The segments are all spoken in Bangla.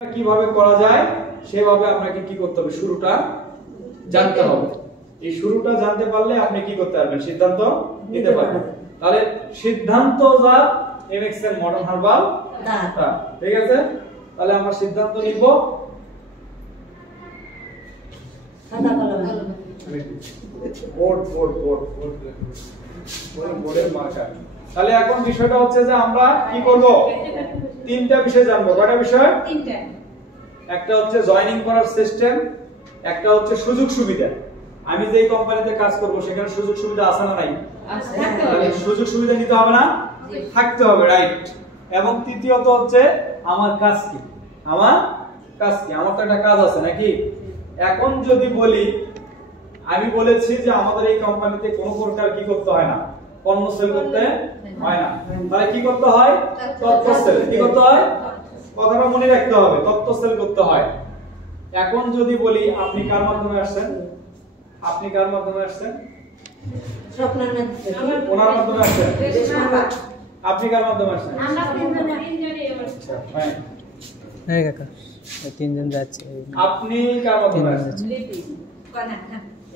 কিভাবে করা যায় সেভাবে আপনাকে কি করতে হবে, শুরুটা জানতে হবে। এই শুরুটা জানতে পারলে আপনি কি করতে পারবেন, সিদ্ধান্ত নিতে পারবেন। তাহলে সিদ্ধান্ত যা mx এর মডার্ন ভার্বাল তা, ঠিক আছে। তাহলে আমরা সিদ্ধান্ত নিব বোর্ডের মার্কার। তাহলে এখন বিষয়টা হচ্ছে যে আমরা কি করব, তিনটা বিষয় জানবো। কয়টা বিষয়? তিনটা। একটা হচ্ছে জয়েনিং করার সিস্টেম, একটা হচ্ছে সুযোগ সুবিধা। আমি যেই কোম্পানিতে কাজ করব সেখানে সুযোগ সুবিধা আছে না নাই? আছে। তাহলে সুযোগ সুবিধা নিতে হবে না? থাকতে হবে, রাইট। এবং তৃতীয়ত হচ্ছে আমার কাজ কি, আমার কাজ কি, আমার তো একটা কাজ আছে নাকি। এখন যদি বলি, আমি বলেছি যে আমাদের এই কোম্পানিতে কোনো প্রকার কি করতে হয় না, পণ্য সেল করতে হয় না। তাহলে কি করতে হয়? তথ্য সেল। কি করতে হয়? কথাটা মনে রাখতে হবে, তথ্য সেল করতে হয়। এখন যদি বলি আপনি কার মাধ্যমে আসছেন, আপনি কার মাধ্যমে আসছেন? স্বপ্নের মাধ্যমে। ওনার মাধ্যমে আসছেন? আপনি কার মাধ্যমে আসছেন? আমরা তিনজনই আসছি। হ্যাঁ হ্যাঁ কাকা, এই তিনজন যাচ্ছে। আপনি কার মাধ্যমে আসছেন? লিপি কোনা।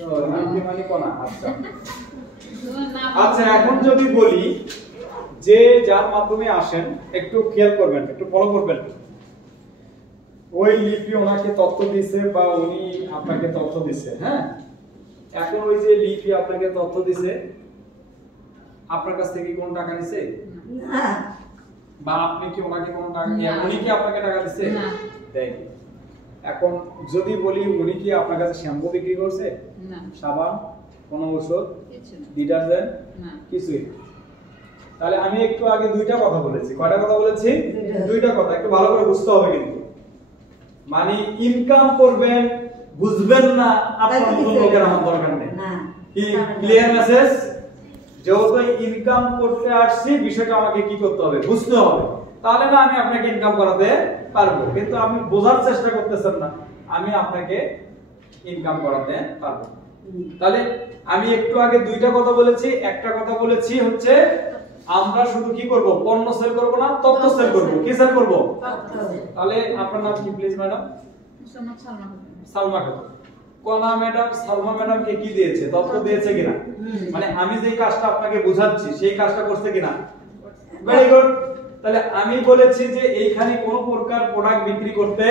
ও লিপি মানে কোনা। আচ্ছা আচ্ছা, এখন যদি বলি যে যার মাধ্যমে আসেন, একটু খেয়াল করবেন, একটু ফলো করবেন। ওই লিপি ওনাকে তথ্য দিয়েছে বা উনি আপনাকে তথ্য দিয়েছে, হ্যাঁ। এখন ওই যে লিপি আপনাকে তথ্য দিয়েছে, আপনার কাছ থেকে কোন টাকা নিছে? না। বা আপনি কি ওনাকে কোন টাকা দিয়ে, উনি কি আপনাকে টাকা দিছে? না। দেখ, এখন যদি বলি উনি কি আপনার কাছে শ্যাম্পু বিক্রি করছে? না। সাবান, কোন ওষুধ, ডিটারজেন্ট? না, কিছুই। তাহলে আমি একটু আগে দুইটা কথা বলেছি। কয়টা কথা বলেছি? দুইটা কথা। একটু ভালো করে বুঝতে হবে কিন্তু। মানে ইনকাম করবেন, বুঝবেন না, আপনার মতো লোকের আমার দরকার নেই। কি ক্লিয়ার মেসেজ? যেহেতু ইনকাম করতে আসছি, বিষয়টা আমাকে কি করতে হবে, বুঝতে হবে। তাহলে না আমি আপনাকে ইনকাম করাতে পারবো। কিন্তু আপনি বোঝার চেষ্টা করতেছেন না, আমি আপনাকে ইনকাম করাতে পারবো। তাহলে আমি একটু আগে দুইটা কথা বলেছি। একটা কথা বলেছি হচ্ছে আমরা শুধু কি করব, পণ্য সেল করব না, তথ্য সেল করব। কি সেল করব? তাহলে আপনার নাম কি প্লিজ ম্যাডাম? সালমা খাতুন। কোনা ম্যাডাম সালমা ম্যাডামকে কি দিয়েছে, তথ্য দিয়েছে কিনা? মানে আমি যেই কাজটা আপনাকে বোঝাচ্ছি সেই কাজটা করতে কিনা? Very good. তাহলে আমি বলেছি যে এইখানে কোনো প্রকার প্রোডাক্ট বিক্রি করতে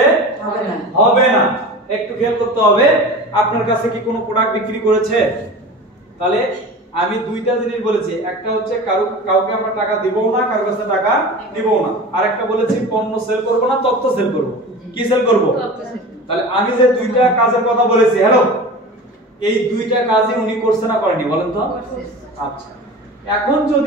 হবে না। একটু খেয়াল করতে হবে, আপনার কাছে কি কোনো প্রোডাক্ট বিক্রি করেছে? তাহলে আমি দুইটা জিনিস বলেছি। একটা হচ্ছে কাউকে আমরা টাকা দিবও না, কারোর কাছে টাকা নিবও না। আর একটা বলেছি পণ্য সেল করব না, তথ্য সেল করব। কি সেল করব? তাহলে আমি যে দুইটা কাজের কথা বলেছি, হ্যালো, এই দুইটা কাজই উনি করছে না করেনি বলেন তো? আচ্ছা, এখন যদি